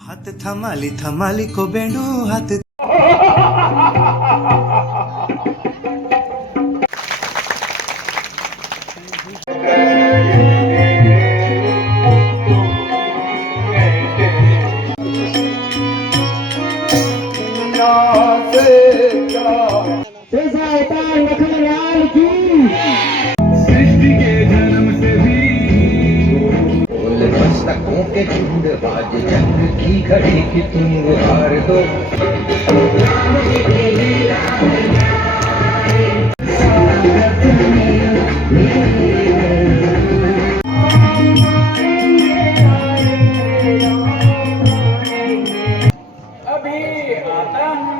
हाथ थमाली थमाली को बेंडू हाथ सृष्टि के जन्म से भी पुस्तकों के झुंड बाज जंग की घड़ी की तुम हार दो। अभी आता हूँ।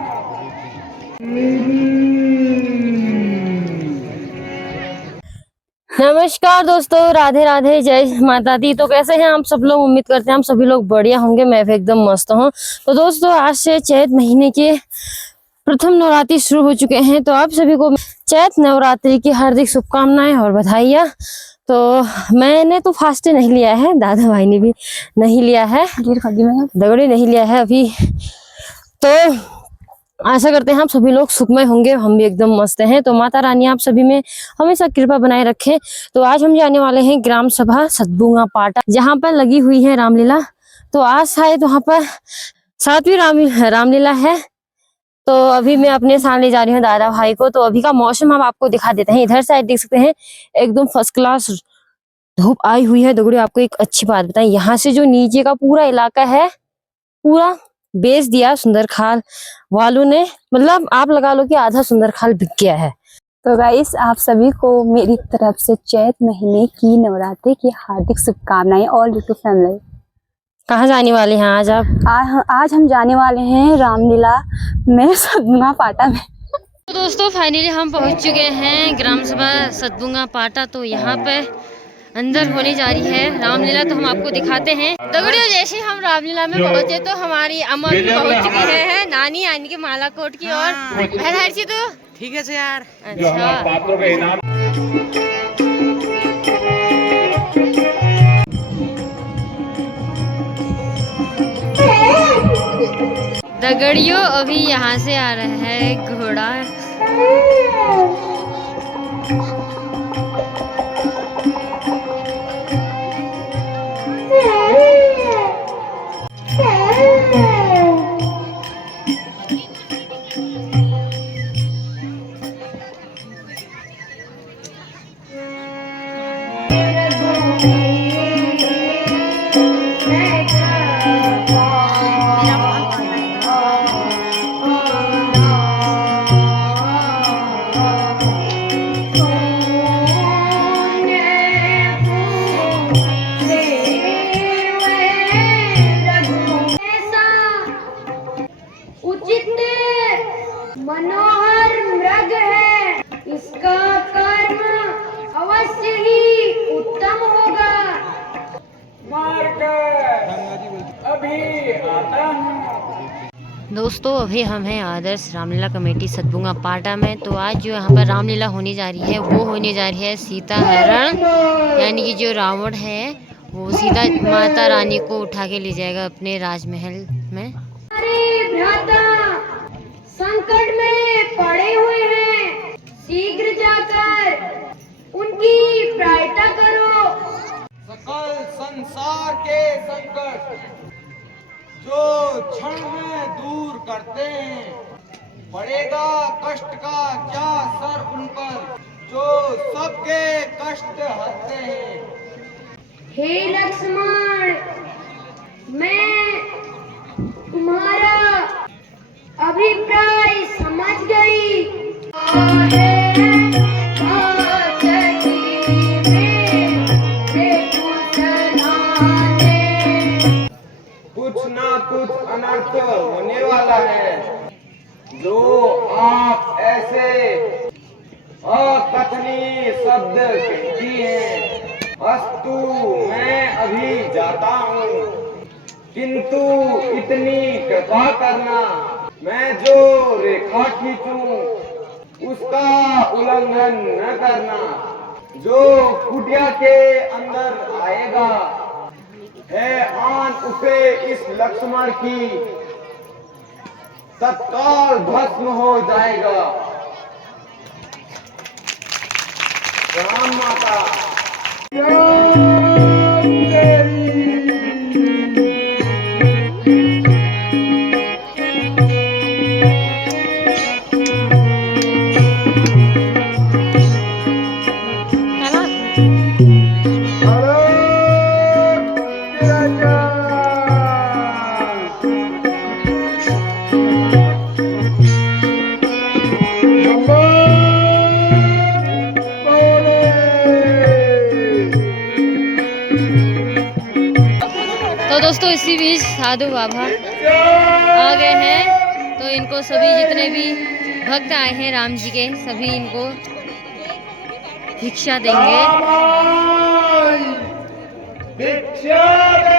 नमस्कार दोस्तों, राधे राधे, जय माता दी। तो कैसे हैं आप सब लोग? उम्मीद करते हैं हम सभी लोग बढ़िया होंगे। मैं भी एकदम मस्त हूँ। तो दोस्तों, आज से चैत महीने के प्रथम नवरात्रि शुरू हो चुके हैं। तो आप सभी को चैत नवरात्रि की हार्दिक शुभकामनाएं और बधाइयाँ। तो मैंने तो फास्ट नहीं लिया है, दादा भाई ने भी नहीं लिया है, दगड़ी नहीं लिया है अभी। तो आशा करते हैं आप सभी लोग सुखमय होंगे, हम भी एकदम मस्त हैं। तो माता रानी आप सभी में हमेशा कृपा बनाए रखें। तो आज हम जाने वाले हैं ग्राम सभा सतबुंगा पाटा, जहां पर लगी हुई है रामलीला। तो आज शायद वहां पर 7वीं रामलीला है। तो अभी मैं अपने साथ ले जा रही हूँ दादा भाई को। तो अभी का मौसम हम आपको दिखा देते हैं। इधर साइड देख सकते हैं, एकदम फर्स्ट क्लास धूप आई हुई है। दगड़ियों, आपको एक अच्छी बात बताएं, यहाँ से जो नीचे का पूरा इलाका है, पूरा बेच दिया सुंदर खाल वालों ने। मतलब आप लगा लो कि आधा सुंदर खाल बिक गया है। तो गाइस, आप सभी को मेरी तरफ से चैत महीने की नवरात्रि की हार्दिक शुभकामनाएं। ऑल यूट्यूब फैमिली, कहाँ जाने वाले हैं आज आप? आज हम जाने वाले हैं रामलीला में सतबुंगा पाटा में। तो दोस्तों, फाइनली हम पहुंच चुके हैं ग्राम सभा सतबुंगा पाटा। तो यहाँ पे अंदर होने जा रही है रामलीला। तो हम आपको दिखाते हैं। दगड़ियों, जैसे हम रामलीला में पहुंचे तो हमारी अम्मा भी पहुंच चुकी है, नानी यानी कि मालाकोट की। और बहन तो ठीक है यार। अच्छा, दगड़ियों, अभी यहाँ से आ रहा है घोड़ा। मनोहर मृग है, इसका कर्म अवश्य ही उत्तम होगा। अभी आता हूँ। दोस्तों, अभी हम हैं आदर्श रामलीला कमेटी सतबुंगा पाटा में। तो आज जो यहाँ पर रामलीला होने जा रही है वो होने जा रही है सीता हरण, यानी कि जो रावण है वो सीता माता रानी को उठा के ले जाएगा अपने राजमहल में। अरे भ्राता, संकट में पड़े हुए हैं, शीघ्र जाकर उनकी सहायता करो। सकल संसार के संकट जो क्षण में दूर करते हैं, पड़ेगा कष्ट का क्या सर उन पर जो सबके कष्ट हरते हैं। हे लक्ष्मण, मैं तुम्हारा अभिप्राय समझ गई। कुछ ना कुछ अनर्थ होने वाला है, जो आप ऐसे अकथनीय शब्द कहती हैं। अस्तु, मैं अभी जाता हूँ, किंतु इतनी कृपा करना, मैं जो रेखा खींचूं उसका उल्लंघन न करना। जो कुटिया के अंदर आएगा है आन उसे इस लक्ष्मण की तत्काल भस्म हो जाएगा। राम माता। तो दोस्तों इसी बीच साधु बाबा आ गए हैं, तो इनको सभी जितने भी भक्त आए हैं राम जी के, सभी इनको भिक्षा देंगे। भिक्षा दे।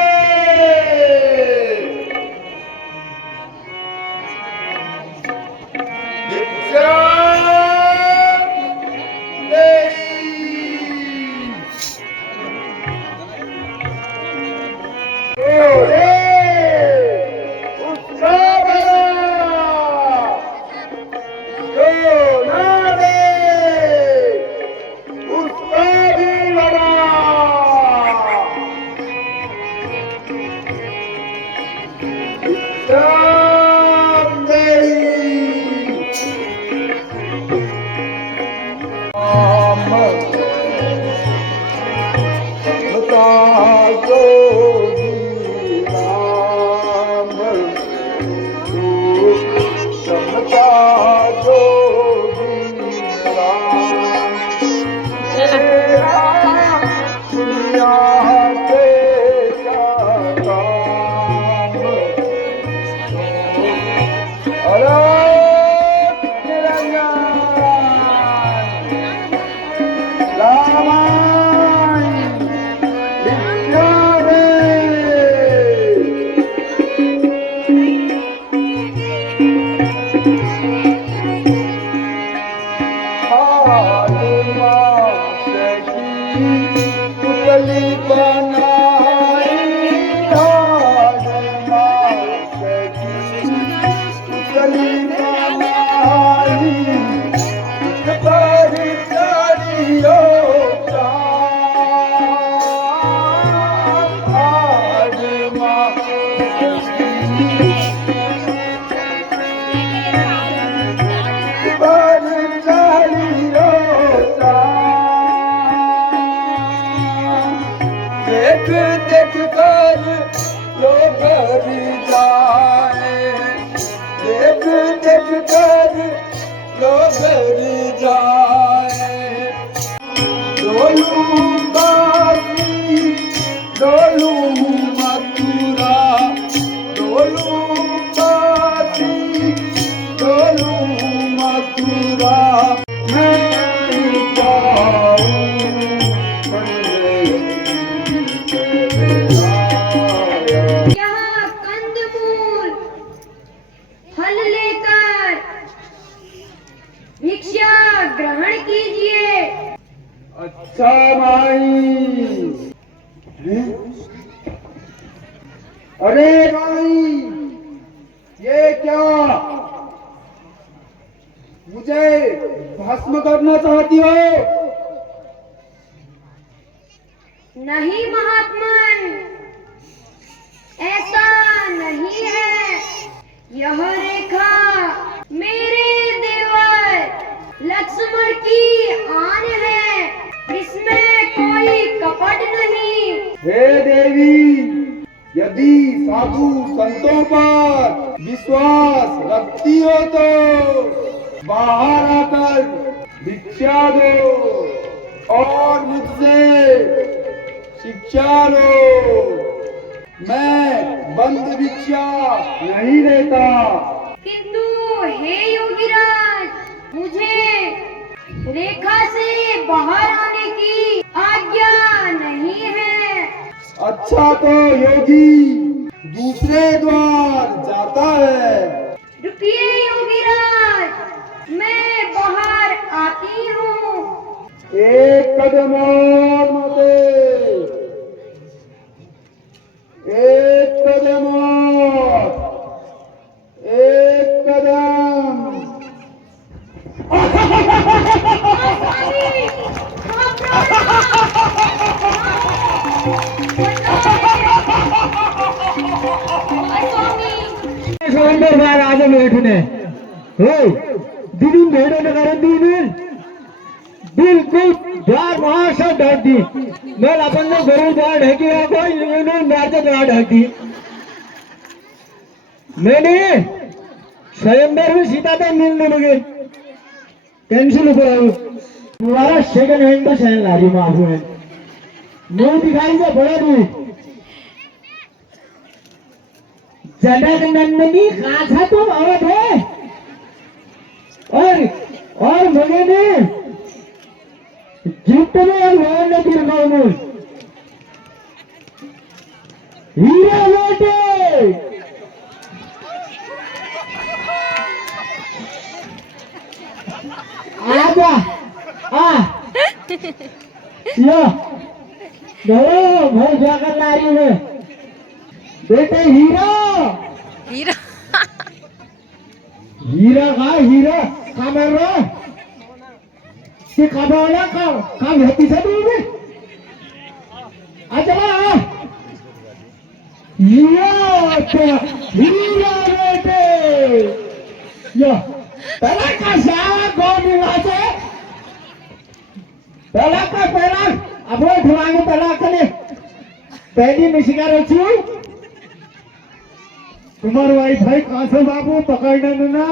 भिक्षा दे। देख कर लोग जाए, देख देख कर लोग जाए। डोलू काशी डोलू मथुरा, डोलू काशी डोलू मथुरा। यहाँ कंदमूल फल लेकर भिक्षा ग्रहण कीजिए। अच्छा माई। अरे माई, ये क्या मुझे भस्म करना चाहती हो? नहीं महात्मन, ऐसा नहीं है। यह रेखा मेरे देवर लक्ष्मण की आन है, इसमें कोई कपट नहीं। हे देवी, यदि साधु संतों पर विश्वास रखती हो तो बाहर आकर भिक्षा दो और मुझसे शिक्षा लो। मैं बंद भिक्षा नहीं देता। किंतु हे योगीराज, मुझे रेखा से बाहर आने की आज्ञा नहीं है। अच्छा तो योगी दूसरे द्वार जाता है। रुकिए योगीराज, मैं बाहर आती हूँ। एक कदम और मते। एक कदम और, एक कदम। स्वयंवर बार आज बैठने हो दिन भेड़े नगर दिन बिल्कुल द्वार वहां सब ढक दी। मैं अपन ने गरुड़ द्वार ढकी है कोई इन्होंने मारते द्वार ढक दी। मैंने स्वयंवर में सीता तो मिलने लगे कैंसिल ऊपर आओ तुम्हारा सेकंड हैंड का शहर लारी माफू है मुंह दिखाई से बड़ा दूर जनक नंदनी कहाँ था तुम औरत है और मुझे ने गिफ्ट में और लोन ने फिर गाँव हीरा बेटे आजा आ लो दो भाई जाकर नारी में बेटे हीरा हीरा हीरा का मर रहा कि कबाला का होती से दूर अच्छा हीरा बेटे यो पहला का सारा कौन निवास है पहला अब वो ढुलाएंगे पहला कने पहली में शिकार रखी तुम्हारे वाईफाई कहाँ से बाबू पकड़ने ना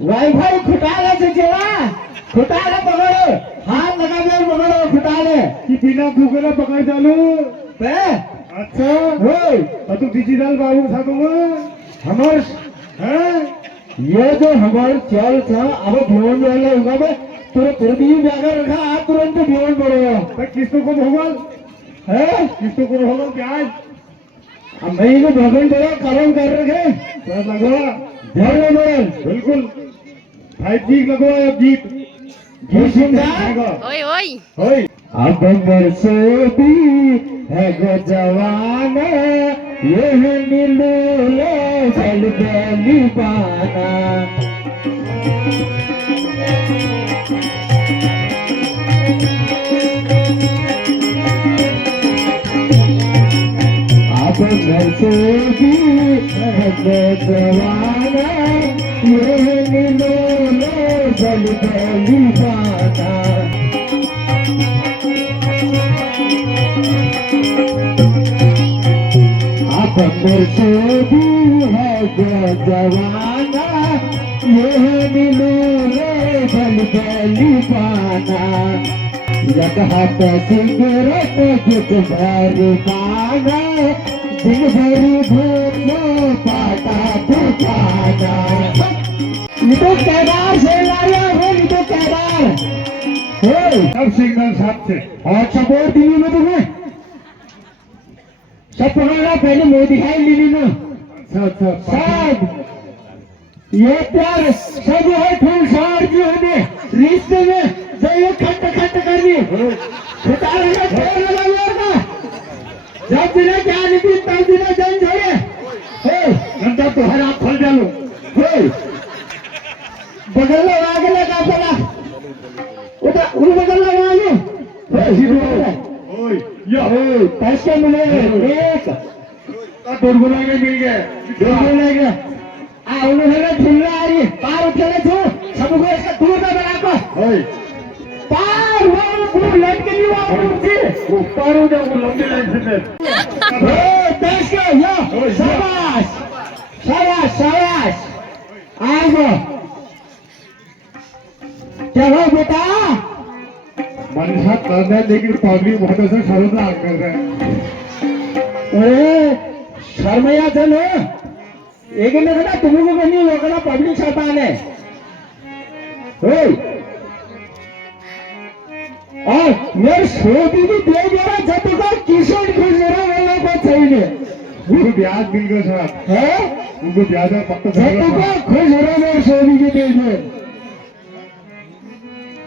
वाईफाई खुटाला से चला खुटाला पकड़ो हाथ लगा दे पकड़ो खुटाले कि बिना भूखे पकड़ डालो अच्छा हो तो डिजिटल बाबू था तुम हमार है ये जो हमारे चल था अब भवन वाला होगा बे तुरे प्रदीप जाकर रखा आप तुरंत भवन पड़ेगा किसको को भगवान है किसको को भगवान प्याज अब मैं को भगवान बड़ा कर्म कर रखे लगवा ध्यान में बिल्कुल 5G लगवा अब गीत ओए ओए ओए अब बरसों भी है गो जवान ये नीलूले चल गली पाना अब बरसों भी है गो जवान ये नीलूले चल गली पाना से भी है जवाना ये मिलूले बल गली पाना हाथ सिगरेट कुछ भर पाना दिन भरी धूप पाटा पुकाना ये तो केदार से लाया हो ये तो केदार सब सिग्नल साथ से और सपोर्ट दिल्ली में तुम्हें सब पकड़ा पहले मुंह दिखाई लीली ना सब ये प्यार सब है फूल सार जी होने रिश्ते में जो ये खट करनी जब बिना जान की तब बिना जान छोड़े नंदा तो हर आप फल डालो बगल में आगे लगा पड़ा उधर उन बगल में आगे पैसे मिले एक दुर्गुना के मिल गए उन्होंने झुल्ला आ रही पार उठे थे सबको इसका दूर में बना को पार वो लट के नहीं ऊपर उधर वो लंबी लाइन से पैसे यो शाबाश शाबाश शाबाश आगो चलो बेटा मनसा करना लेकिन पब्लिक बहुत ऐसा शर्म कर रहे हैं शर्मया थे ना एक ने कहा तुमको नहीं होगा पब्लिक शैतान है और मेरे सोती की दे जरा जब तक किशोर खुश रहा वाला बात सही नहीं उनको ब्याज मिल गया साहब है उनको ब्याज पक्का जब तक खुश रहा मेरे सोती की दे में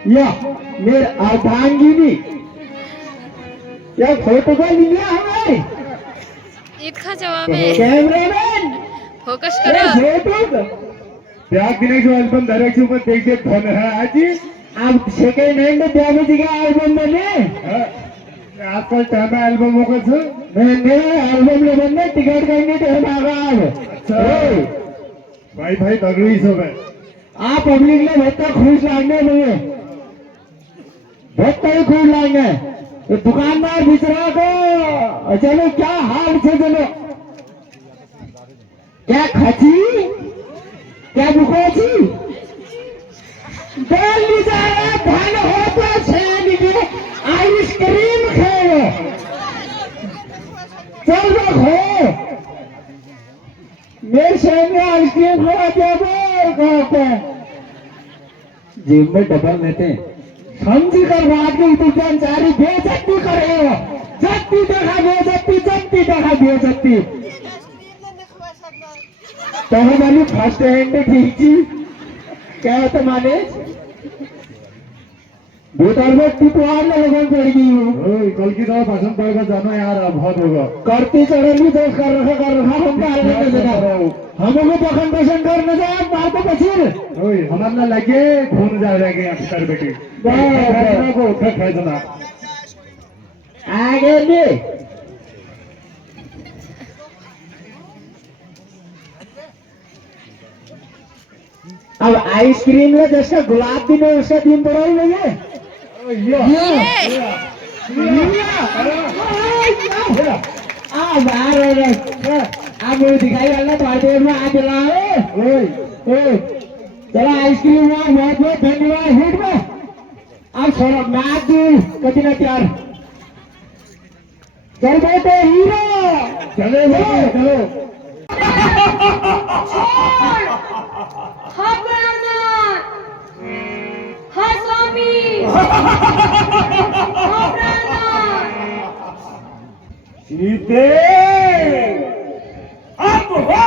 या मेरे अर्धांगिनी या फोटो का लिया हमें इतना जवाब है कैमरामैन फोकस अरे करो फोटो ब्याग जो एल्बम डायरेक्शन पर देखिए धन है आज अब सेकंड हैंड ब्याग जी का एल्बम बने आजकल टाइम एल्बम को छ मैंने एल्बम ले बनने टिकट करने टाइम आ रहा है अच्छा भाई भाई तगड़ी सब है आप पब्लिक ने बहुत खुश लाएंगे मुझे बहुत खुश लाएंगे तो दुकानदार बिचरा को चलो क्या हाल से चलो क्या खची क्या बुकोची बोल नहीं जा रहा धन हो तो छेड़ के आइसक्रीम खाओ चल रखो मेरे शहर में आइसक्रीम खा क्या बोल कहते जेब में डबल लेते हैं समझी कर बात नहीं तू कर्मचारी बेइज्जती कर रहे हो जब्ती देखा बेइज्जती तो हमारी फर्स्ट हैंड ठीक थी क्या होता माने बोतल में टिपवार लगन पड़ेगी कल की तरह भाषण पड़ेगा जानो यार बहुत होगा करती चढ़ेगी तो कर रखा हम हमको पखंड पोषण करने जाए बात तो पछिल हमारा लगे खून जा जाएंगे अफसर बेटी को उठा खेचना आगे भी अब आइसक्रीम में जैसा गुलाब दिन है उसका दिन पड़ा ही नहीं है आप दिखाई वाला बातें में आ चला चलो आइसक्रीम बहुत बहुत धन्यवाद हिट में अब छोड़ो मैच कति ना प्यार चल बेटे हीरो चलो चलो हाँ प्राणनाथ हाँ स्वामी हाँ प्राणनाथ सीते अब हो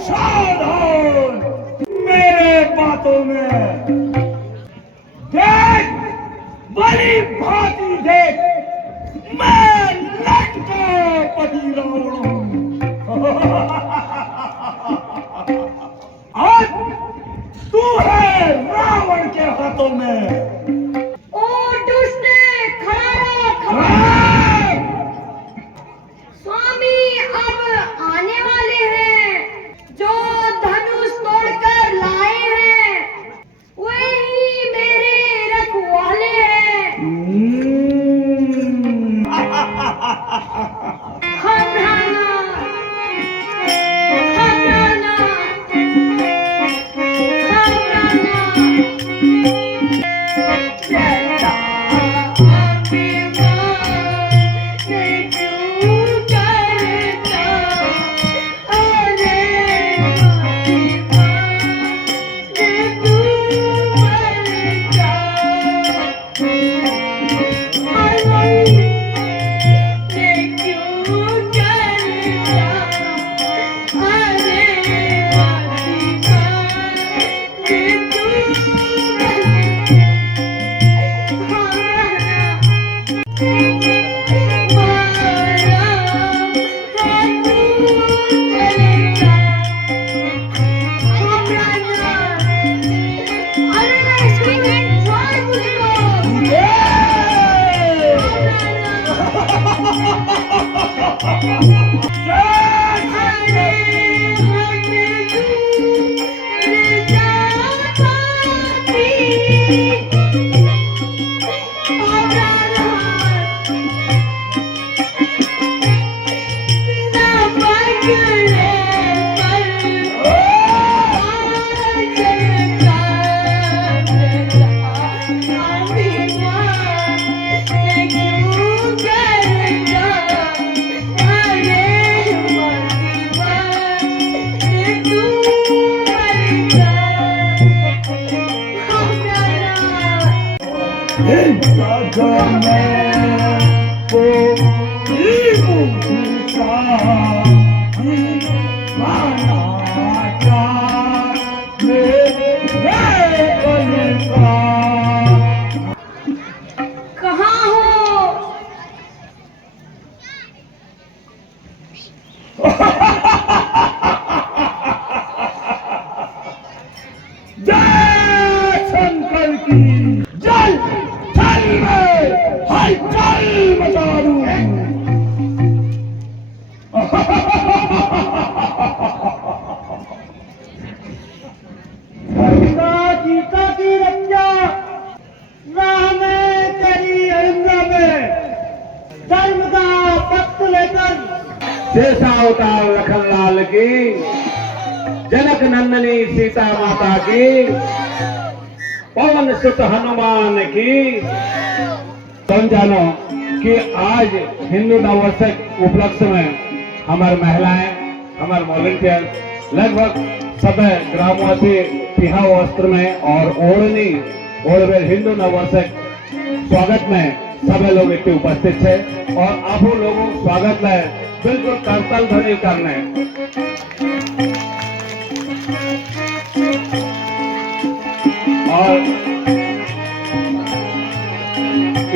सावधान मेरे बातों में देख बड़ी भांति देख मैं लंकापति रावण आज तू है रावण के हाथों में ओ दुष्ट खड़ा रह स्वामी अब आने वाले हैं जो धनुष तोड़कर लाए हैं वही मेरे रखवाले हैं खबराना की, जनक नंदनी सीता माता की, पवन सुत हनुमान की। तुम जानो कि आज हिंदू नववर्ष उपलक्ष्य में हमारे महिलाएं, हमारे वॉलंटियर लगभग सब ग्रामवासी तिहा वस्त्र में और ओढ़नी ओढ़ हिंदू नववर्ष स्वागत में सभी लोग इतने उपस्थित है और आप लोगों को स्वागत में बिल्कुल करतल ध्वनि करने और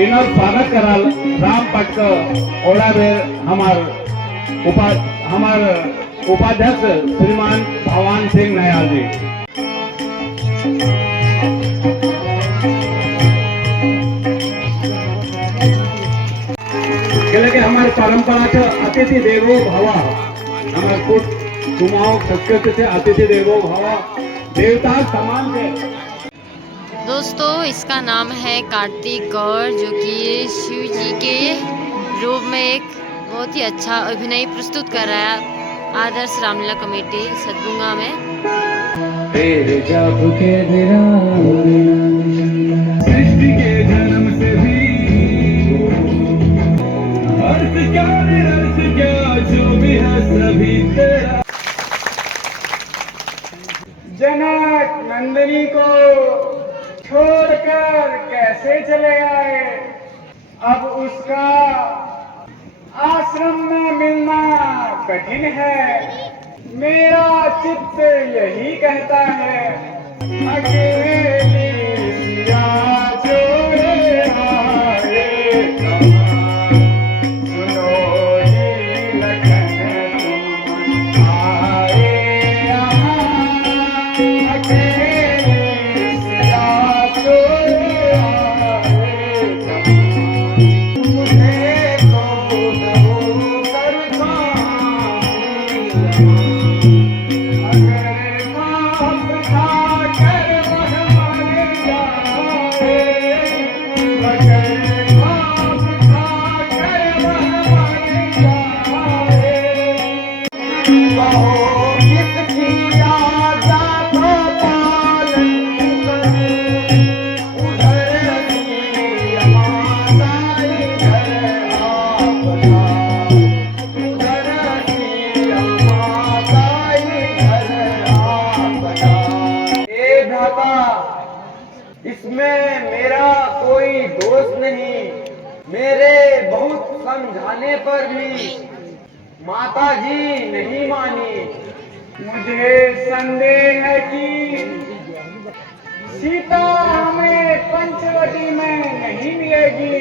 इन्हों स्वागत करा राम पटक ओला बेर हमार उपाध्यक्ष श्रीमान भगवान सिंह नयाल जी। के हमारी परंपरा से अतिथि देवो भव, हमारे कुमाऊं संस्कृति से अतिथि देवो भव, देवता समान है। दोस्तों इसका नाम है कार्तिक गौर, जो कि शिव जी के रूप में एक बहुत ही अच्छा अभिनय प्रस्तुत कर रहा है आदर्श रामलीला कमेटी सतगुंगा में। सृष्टि के जन्म से भी अर्थ क्या निरर्थ क्या जो भी है सभी तेरा। जनक नंदिनी को छोड़कर कैसे चले आए, अब उसका आश्रम में मिलना कठिन है। मेरा चित्त यही कहता है, अकेली सिया जोड़े आए, सुनो ही लखन तुम आए यहाँ, अकेली सिया जोड़े आए, मुझे को दो कर इसमें मेरा कोई दोष नहीं। मेरे बहुत समझाने पर भी माता जी नहीं मानी। मुझे संदेह है कि सीता हमें पंचवटी में नहीं मिलेगी।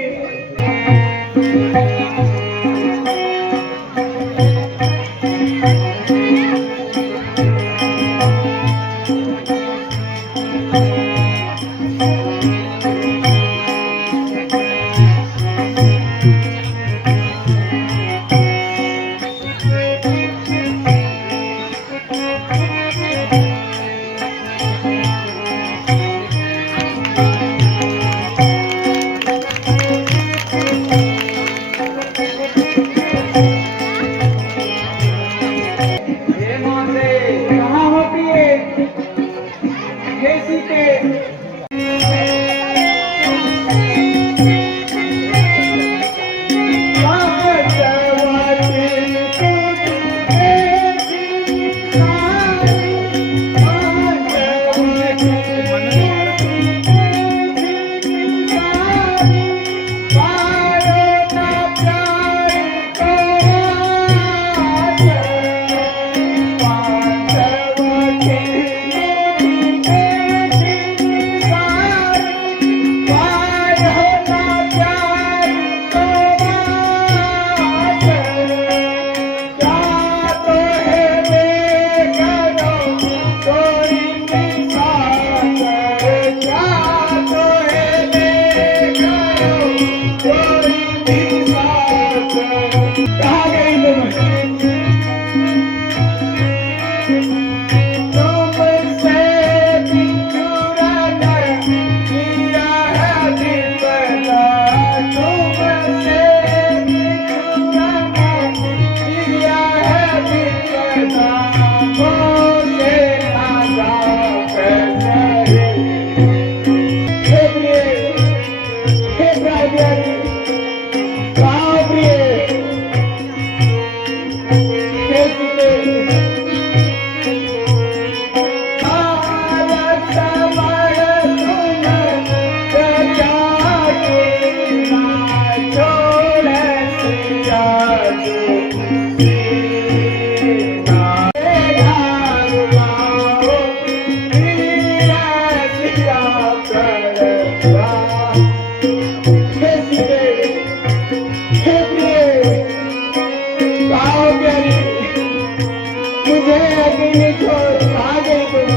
मुझे अकेले छोड़ कहाँ गई तुम?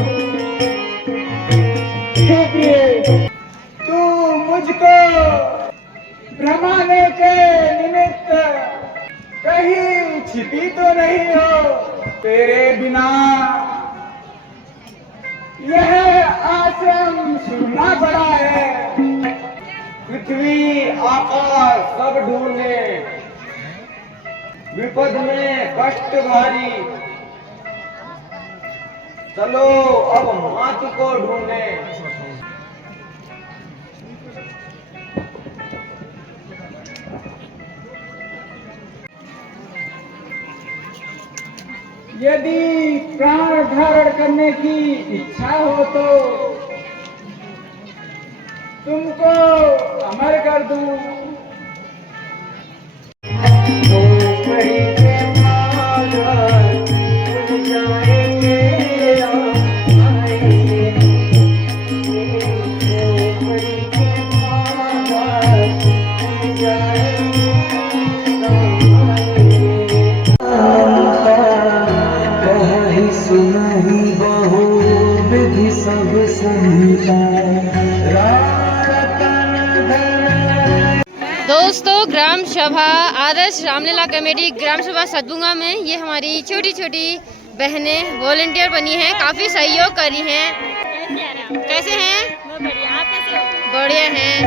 हे प्रिय, तू मुझको भ्रमाने के निमित्त कहीं छिपी तो नहीं हो? तेरे बिना यह आश्रम सुनना पड़ा है। पृथ्वी आकाश सब ढूंढे, विपद में कष्ट भारी। चलो अब मात को ढूंढे। यदि प्राण धारण करने की इच्छा हो तो तुमको अमर कर दूं। दोस्तों, ग्राम सभा आदर्श रामलीला कमेटी ग्राम सभा सदभुंगा में ये हमारी छोटी छोटी बहनें वॉलेंटियर बनी हैं, काफ़ी सहयोग करी हैं। कैसे हैं? बढ़िया। आप कैसे हो? बढ़िया हैं।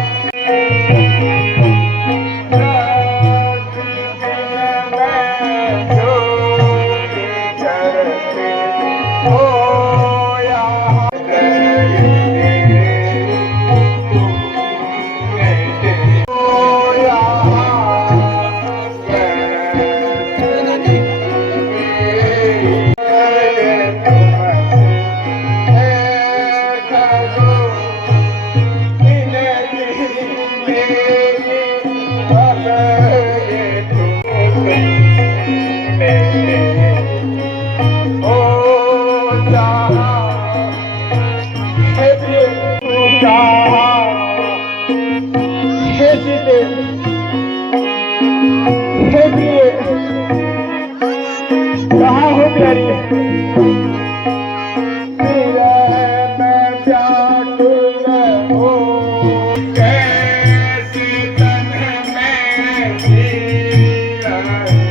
कहाँ हो प्यारी? तेरा है मैं व्याकुल हूँ, कैसे तन में जीरा तुम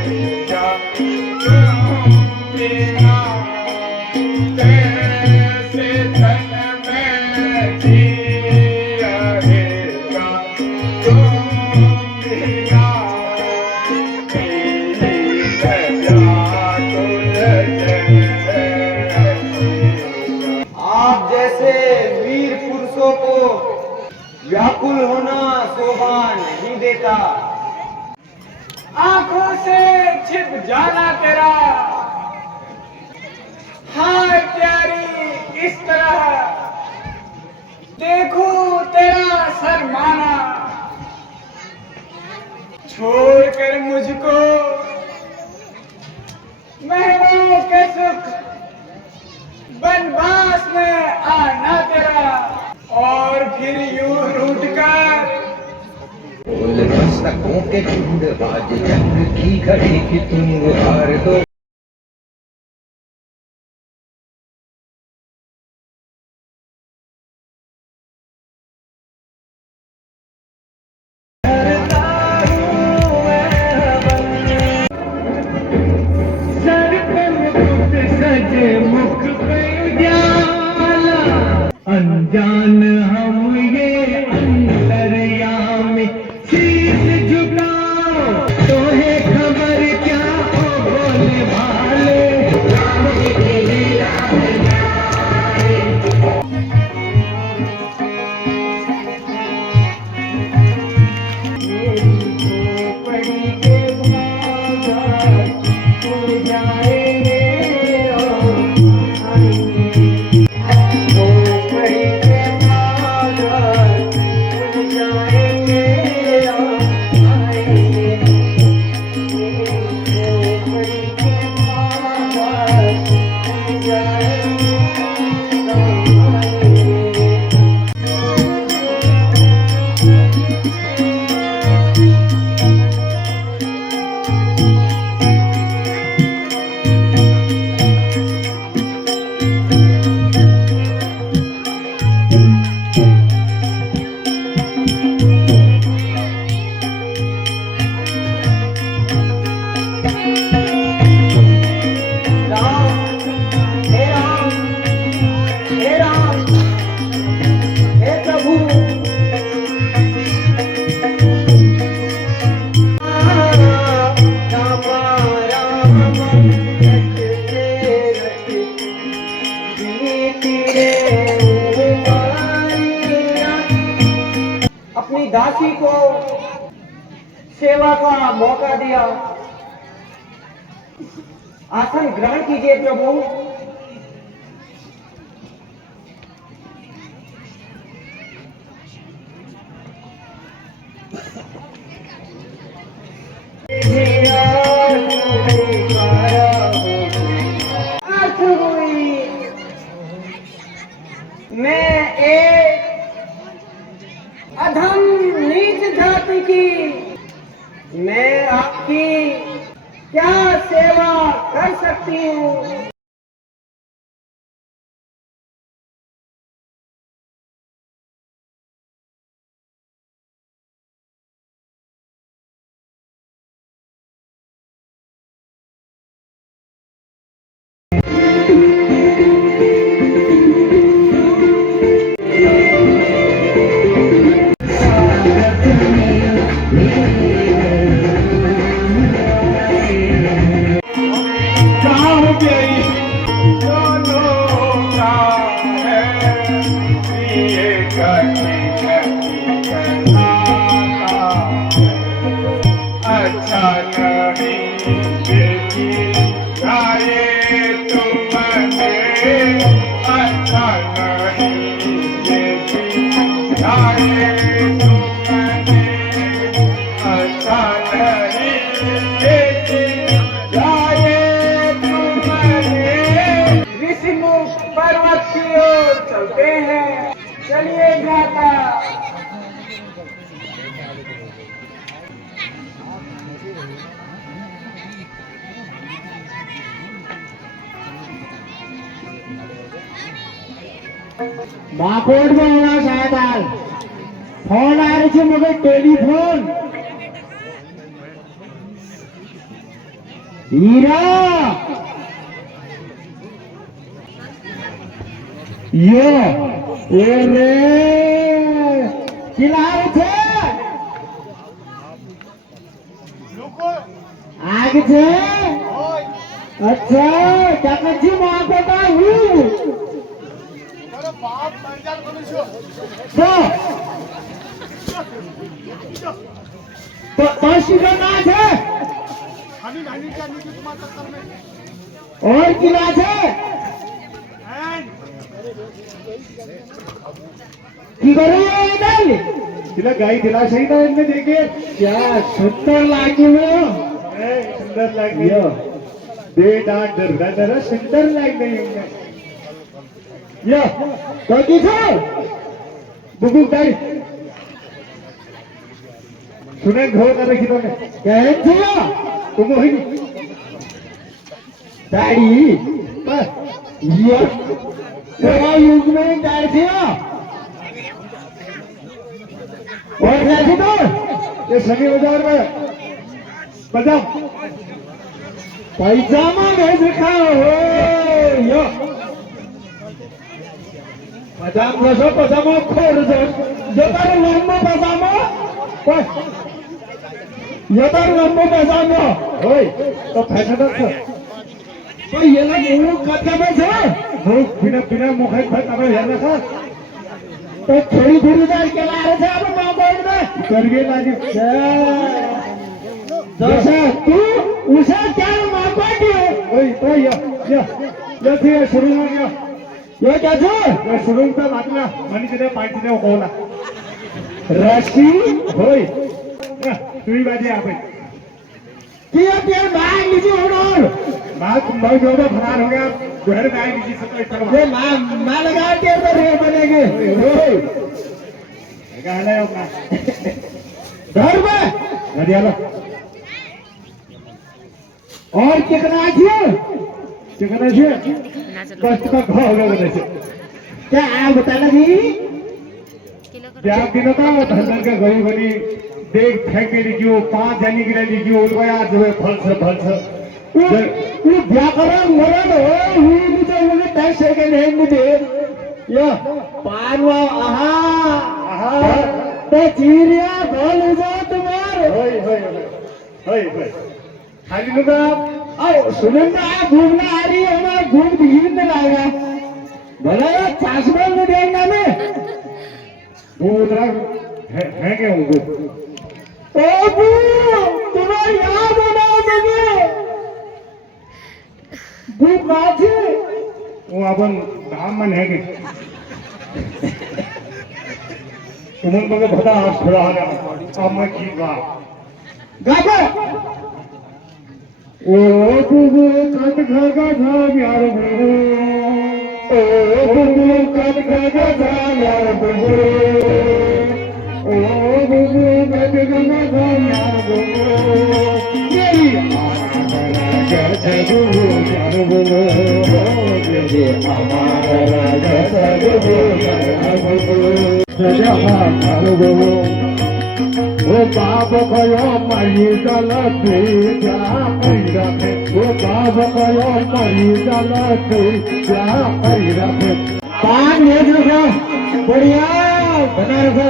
बिना, कैसे तन में जीरा तुम बिना। आप जैसे वीर पुरुषों को व्याकुल होना शोभा नहीं देता। आंखों से छिप जाना तेरा, हाय प्यारी इस तरह देखूं तेरा शर्माना। छोड़कर मुझको महलों के सुख वनवास में आना तेरा, और फिर यूं रूठ कर मस्तकों के झुंड बाज जंग की घड़ी की तुम उतार दो। अनजान हम ये अंतर्यामी शीश झुकाओ, तो है खबर क्या ओ बोले अपनी दासी को सेवा का मौका दिया। आसन ग्रहण कीजिए प्रभु। मैं एक अधम नीच जाति की, मैं आपकी क्या सेवा कर सकती हूँ। पर्वत की ओर चलते हैं, चलिए भ्राता। बाकोड में होना शायद आज फोन आ रही थी मुझे टेलीफोन। हीरा ये रे खिलाओ थे आगे थे। अच्छा क्या कच्ची माँ बेटा हूँ तो पांची का नाच है और किला है की करो इधर किला गाय दिला सही था इनमें देखे क्या सुंदर लागी में सुंदर लागी दे डांट डर सुंदर लाग नहीं इनमें या तो की था बुबू गाय सुने घोर कर रखी तूने कहे थे तुम ही डैडी ये तेरा युग में डैड थे और कैसे तो ये सभी बाजार में बजाओ पैजामा में दिखाओ यो पजामा कसो पजामा खोल दो जो तारे लंबा पजामा ये तारे लंबा पजामा ओए तो फैशन है तो ये लोग मुंह कच्चा में है मुंह बिना बिना मुख है तब है ना सर तो थोड़ी थोड़ी देर के ला रहे थे अब माउंट में करके लागे जैसे तू उसे क्या मौका दियो ओए तो ये थी शुरू हो गया ये क्या था ये शुरू में बातला मनी के पार्टी ने कोला रशी होय तुई बाजे आपे किया तेरे भाई लीजिए होनोर बात मैं जो फरार हो गया घर में आए लीजिए सब इतना ये मां लगा के तो रे बनेंगे होय गाना होगा घर में गाड़ी आलो और कितना चाहिए कष्ट का घा होगा वैसे क्या आप बताना जी क्या दिनों का धंधर का गई बनी देख फेंक के लिखियो 5 जानी गिरा लिखियो उनको याद जो है फल वो व्याकरण मरण हो हुई भी तो मुझे 10 सेकंड है मुझे ये पानवा आहा तो चीरिया बोल जो तुम्हारे होय खाली लोग आओ सुनेंगे आप घूमना आ रही है हमारा घूम भीड़ में लाएगा भले चश्मा में देखना में वो उधर है क्या उनको ओबू तुम्हारी याद होना मुझे भूख लागी वो अपन धाम मन है कि तुमन को बता आज थोड़ा अब मैं की गागा ओ बुबु कट घगा धाम यार बुबु ओ बुबु कट घगा धाम यार बुबु ओ बुबु कट घगा धाम यार बुबु मेरी आमारा राजा बुबु यार बुबु मेरी आमारा राजा बुबु यार बुबु राजा यार बुबु ओ बाप कयो मरी गलती क्या करी रखे ओ बाप कयो मरी गलती क्या करी रखे पान ले जो बढ़िया बना रखो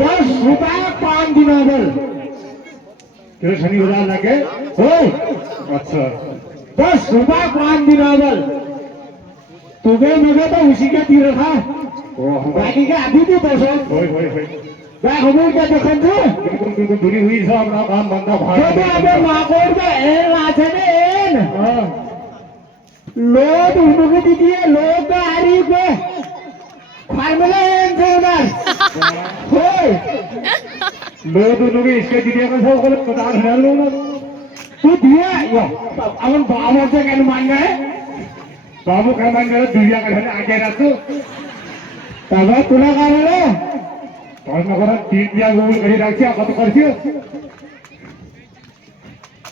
10 रुपया पान दिनावर तेरे शनि उड़ा लगे हो अच्छा 10 रुपया पान दिनावर तुम्हें मुझे तो उसी के तीर था बाकी का अभी भी पैसा होय क्या खबर क्या देखन छो बिल्कुल दूरी हुई सब अपना काम बंदा भाग तो अबे माकोड़ का एन लाछे ने एन लोग उनको दीदी है लोग का आरी पे फार्मूला एन से उधर होय लोग उनको इसके दीदी का सब गलत बता रहे हैं लोग तू दिया यो अपन बाबू से क्या मान गए बाबू क्या मान गए दुनिया का घर आगे रख तू तब तुला का रे और 3 दिया गोल कहीं रखिया कत करथियो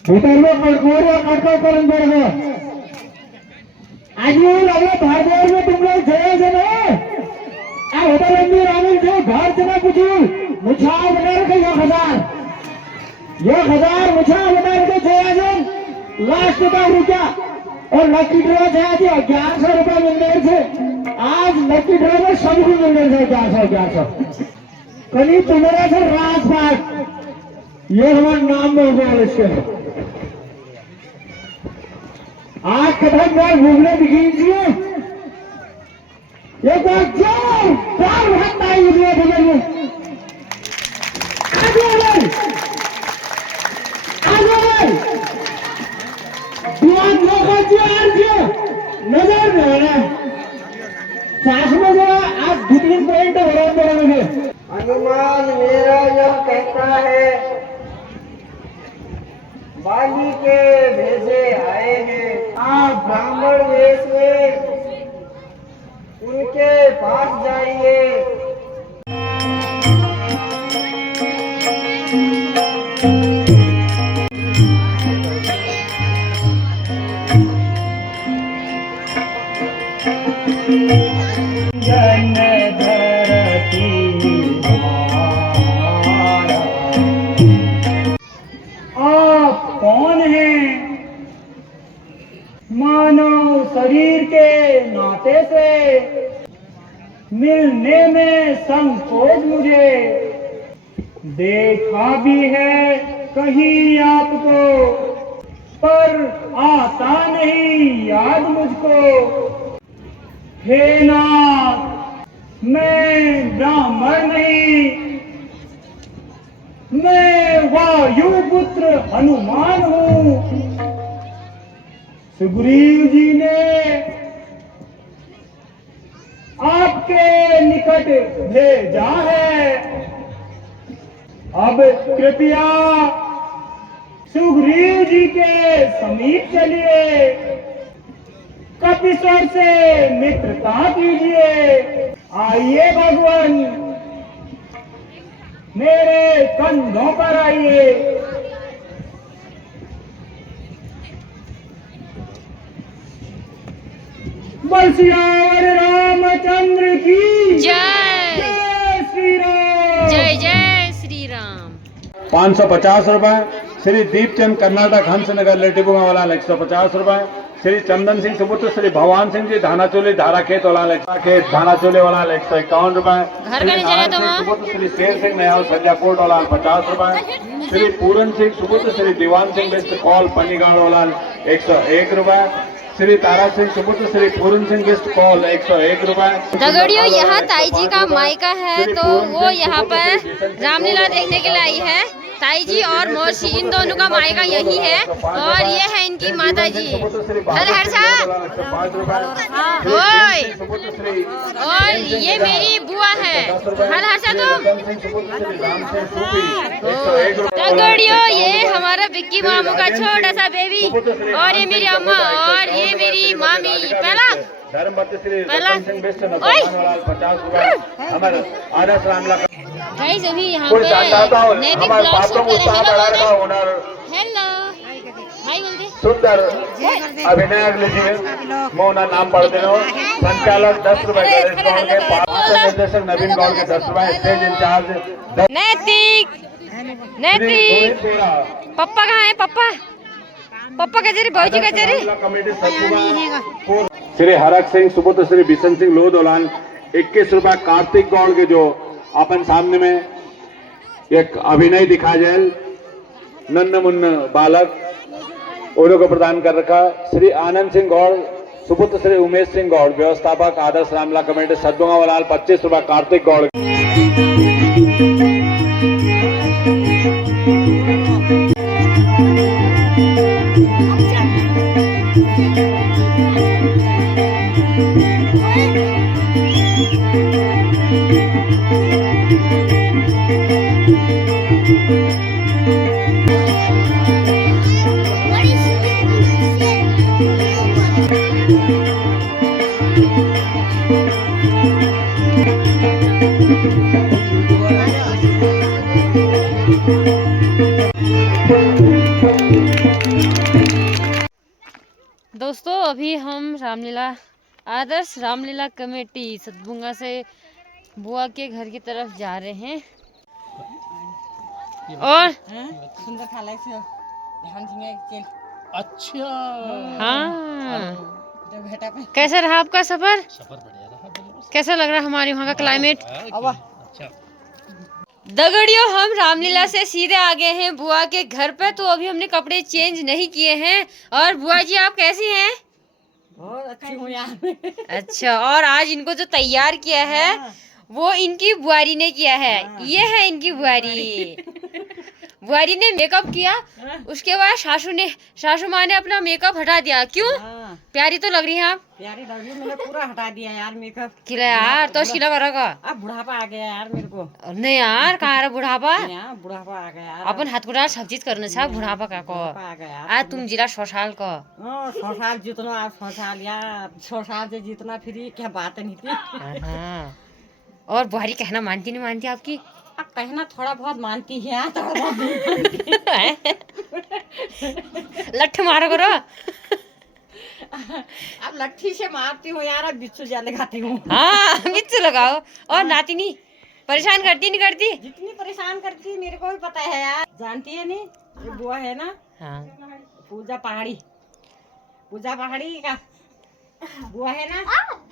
भूतर में कटको करन पड़ेगा आज वो लगला भारत में तुम लोग जय जन आ होटल में रामिल जो घर से ना पूछू मुछा बना रखे 1000 मुछा बना रखे जय जन लास्ट का रुपया और लकी ड्रॉ से आज 1100 रुपया मिलने से आज लकी ड्रॉ में सब कुछ मिलने से 1100 कहीं तुम्हारा सर राजपाट ये हमारा नाम बोल इसके आज कदम बार घूमने दिखीजिए ये बार जाओ बार भाग आई हुई है बगल में आगे दुआन लोगों की आरती नजर नहीं आ रहा सास में जरा आज 2-3 पॉइंट हो रहे हैं मुझे हनुमान मेरा यह कहता है बाली के भेजे आए हैं आप ब्राह्मण वेश में उनके पास जाइए कौन है मानव शरीर के नाते से मिलने में संकोच मुझे देखा भी है कहीं आपको पर आता नहीं याद मुझको हे नाथ मैं ब्राह्मण नहीं मैं वायुपुत्र हनुमान हूँ सुग्रीव जी ने आपके निकट भेजा है अब कृपया सुग्रीव जी के समीप चलिए कपीश्वर से मित्रता कीजिए आइए भगवान मेरे कंधों पर आइए बोल सियावर रामचंद्र की जय जय श्री राम जय श्री राम 550 रुपए। श्री दीपचंद कर्नाटक हंसनगर लेटिबुआ वाला 150 रुपए। श्री चंदन सिंह सुपुत्र श्री भगवान सिंह जी धानाचोली धाराखेत वाला खेत धानाचोली वाला 151 रुपए। घर का नीचे तो वहाँ सुपुत्र श्री शेर सिंह नया संजाकोट वाला 50 रुपए। श्री पूरन सिंह सुपुत्र श्री दीवान सिंह बेस्ट कॉल पन्नीगाड़ वाला 101 रुपए। श्री तारा सिंह सुपुत्र श्री पूर्ण सिंह बिस्ट कॉल 101 रुपए। दगड़ियों यहाँ ताई जी का मायका है तो वो यहाँ पर रामलीला देखने के लिए आई है। ताई जी और मौसी इन दोनों का मायका यही है और ये है इनकी माता जी। हर हर्षा ओए और ये मेरी बुआ है। हर हर्षा तुम दगड़ियों ये हमारा बिक्की मामू का छोटा सा बेबी और ये मेरी अम्मा और ये मेरी मामी। पहला गाइस अभी यहाँ पे नैतिक ब्लॉग शूट कर हेलो हाय बोलते सुंदर अभिनय मोना नाम पढ़ देना। संचालक 10 रुपए निर्देशक नवीन गौड़ के 10 रुपए। स्टेज इंचार्ज नैतिक नैतिक पप्पा कहाँ है? पप्पा पप्पा कचहरी भाजी कचहरी। श्री हरक सिंह सुपुत्र श्री बिशन सिंह लोधोलान 21 रुपए। कार्तिक गौड़ के जो अपन सामने में एक अभिनय दिखा जाए नन्ना मुन्ना बालक उन्हों को प्रदान कर रखा। श्री आनंद सिंह गौड़ सुपुत्र श्री उमेश सिंह गौड़ व्यवस्थापक आदर्श रामला कमेटी सदगुंगा वालाल 25 रुपए। कार्तिक गौड़ दोस्तों अभी हम रामलीला आदर्श रामलीला कमेटी सतभुंगा से बुआ के घर की तरफ जा रहे हैं और सुंदर खाला से ध्यान सिंह अच्छा हाँ जब भेटा पे कैसा रहा आपका सफर? सफर बढ़िया रहा। कैसा लग रहा हमारे वहाँ का क्लाइमेट? दगड़ियों हम रामलीला से सीधे आ गए हैं बुआ के घर पे तो अभी हमने कपड़े चेंज नहीं किए हैं। और बुआ जी आप कैसी हैं? बहुत अच्छी हूँ यार। अच्छा और आज इनको जो तैयार किया है वो इनकी बुआरी ने किया है। ये है इनकी बुआरी। बुआरी ने मेकअप किया उसके बाद सासू माँ ने अपना मेकअप हटा दिया। क्यों? प्यारी तो लग रही है आप। प्यारी लग रही है। मैंने पूरा हटा दिया यार मेकअप। किला यार तो शिला करेगा। अब बुढ़ापा आ गया यार मेरे को। नहीं यार कहाँ रहा बुढ़ापा? यार बुढ़ापा आ गया यार। अपन हाथ गुड़ा सब चीज करने छा बुढ़ापा का को आ गया यार। आज तुम जिला 100 साल का 100 साल जितना आप 100 साल यार 100 साल से जितना फिर क्या बात नहीं थी। हाँ। और बुहारी कहना मानती नहीं मानती आपकी? अब कहना थोड़ा बहुत मानती है यार थोड़ा बहुत नहीं मानती। लठ मारो करो। अब लट्ठी से मारती हूँ यार। अब बिच्छू जा लगाती हूँ। हाँ बिच्छू लगाओ। और नातिनी परेशान करती नहीं करती? जितनी परेशान करती मेरे को भी पता है यार। जानती है नहीं ये बुआ है ना। हाँ पूजा पहाड़ी का बुआ है ना।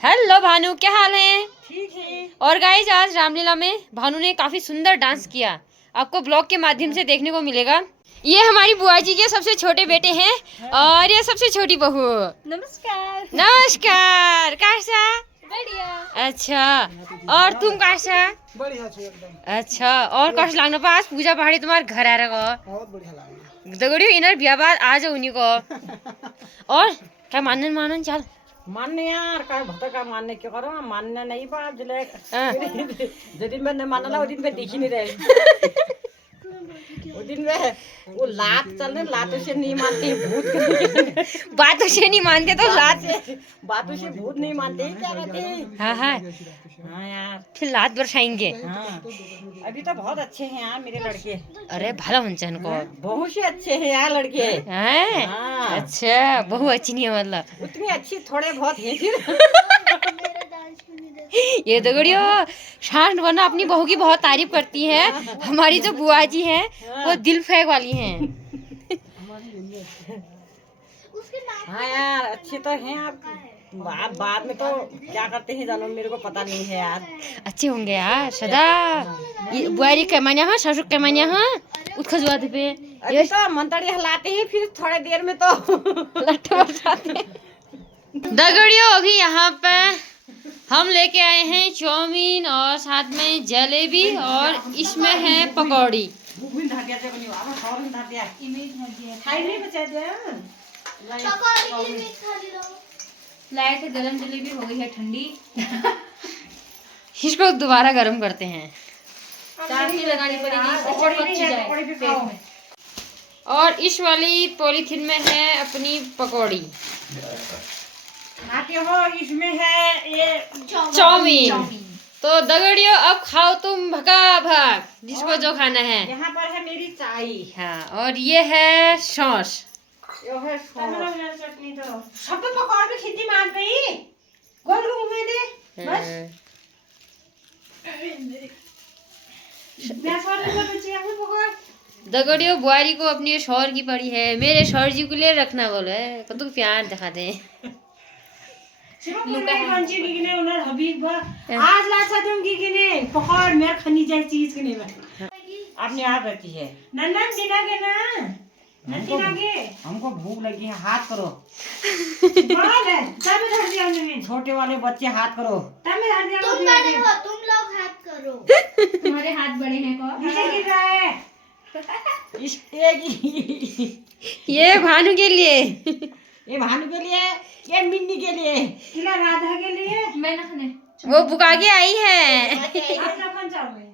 हेलो भानु क्या हाल है? ठीक है। और गाइस आज रामलीला में भानु ने काफी सुंदर डांस किया। आपको ब्लॉग के माध्यम से देखने को मिलेगा। ये हमारी बुआ जी के सबसे छोटे बेटे हैं और ये सबसे छोटी बहू। नमस्कार। नमस्कार। कैसा? बढ़िया। अच्छा और तुम कैसा? बढ़िया। अच्छा और कष्ट लागना पास पूजा पहाड़ी तुम्हारे घर आ रहा बहुत बढ़िया लगा। दगड़ियों इनर बिया बाद आज उन्हीं को। और क्या मानन चल मानने यार का भक्त का मानने क्यों करो मानना नहीं बाप जले जो दिन में माना ना वो दिन में दिख ही नहीं रहे। वो दिन में वो लात चल रहे लातों से नहीं मानते भूत बातों से नहीं मानते तो लात बातों से भूत नहीं मानते क्या कहते हैं। हाँ हाँ हाँ यार फिर लात बरसाएंगे। हाँ अभी तो बहुत अच्छे हैं यार मेरे लड़के। अरे भला मंचन को बहुत से अच्छे हैं यार लड़के। हैं? हाँ। अच्छा बहु अच्छी नहीं है मतलब उतनी अच्छी थोड़े बहुत हैं फिर। ये दगड़ियों शांत वरना अपनी बहू की बहुत तारीफ करती है। हमारी जो बुआ जी है वो दिल फेंक वाली हैं। हाँ यार अच्छे तो हैं आप बाद में तो क्या करते हैं जानो मेरे को पता नहीं है यार। अच्छे होंगे यार सदा। ये बुआरी कैमानिया हाँ ससुर कैमानिया हाँ उत्खजुआ पे अभी तो मंतरी हिलाते हैं फिर थोड़े देर में तो लट्ठे बरसाते। दगड़ियों अभी यहाँ पे हम लेके आए हैं चाउमीन और साथ में जलेबी और इसमें है पकौड़ी। बुबिन धर दिया देखो नहीं अब सौरन धर दिया खाई नहीं बचा दिया लाए थे गरम जलेबी, हो गई है ठंडी। इसको दोबारा गरम करते हैं, चाशनी लगानी पड़ेगी इससे पक जाए पेट में। और इस वाली पॉलीथीन में है अपनी पकौड़ी। खाते हो इसमें है ये चाउमीन। तो दगड़ियों अब खाओ तुम भगा भग, जिसको जो खाना है। यहाँ पर है मेरी चाय। हाँ, और ये है सॉस। यो है चटनी। तो सब पकौड़ में खेती मार गई गोल घूमे दे बस। मैं सारे बच्चे हमें पकौड़ दगड़ियों बुआरी को अपनी शौहर की पड़ी है, मेरे शौहर जी को ले रखना बोले तो तू प्यार दिखा दे। आज ला दूंगी कि नहीं पकौड़ मेरे खनी जाए चीज की नहीं अपने आप रहती है। नंदन दिना के ना हमको भूख लगी है, हाथ करो। छोटे वाले बच्चे हाथ करो। तुम बड़े हो, तुम लोग हाथ करो। तुम्हारे हाथ बड़े हैं कौन? नीचे गिर रहा है। ये भानु के लिए, ये भानु के लिए, ये मिन्नी के लिए, किला राधा के लिए। मैं ना खाने वो बुका के आई है। आप ना कौन चाहोगे?